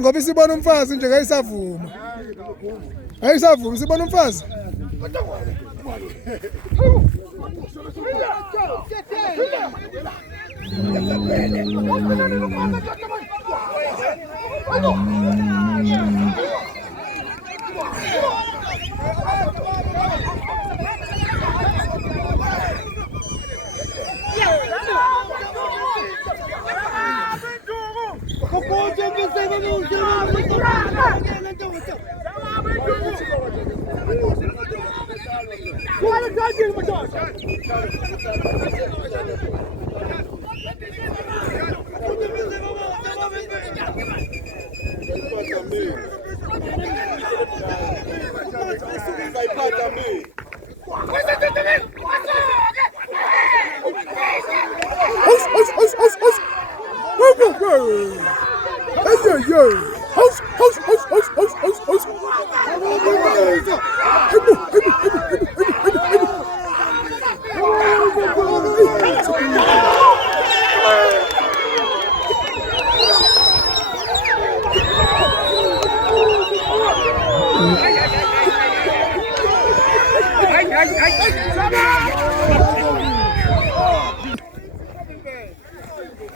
Ngoba isibona umfazi nje ngayisavuma. Ayisavuma sibona umfazi.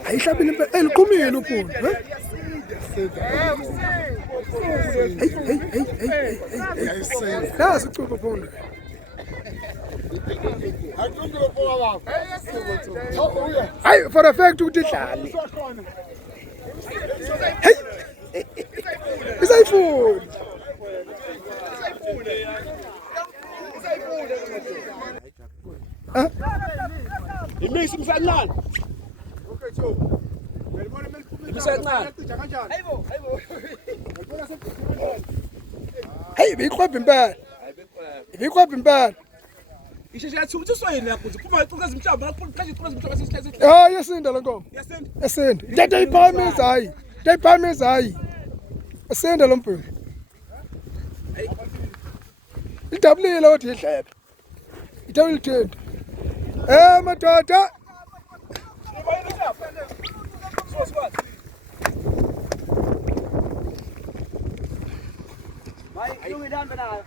Ayihlabile impela eliqhumile uphundu, Nasi ucuba uphundu. Hayi for a fact ukuthi idlali. Hey. Isayifuna. Imisi msanqani. Okay Joe. Msanqani. Hey, beyiqhwebha impela. Beyiqhwebha impela. Isheshe yathuthiswa yini lapho kuphuma icuka ezimhlaba ngaqhaje icuka ezimhlaba sesihlezi. Yasinda lenkomo. Yasinda. Yasinda. Into iphakamiza hayi. Into iphakamiza hayi. Yasinda lo mpilo. Idabulile wathi idlebe. Idabule ithenda. Madoda. Vai, ilumidando nayo.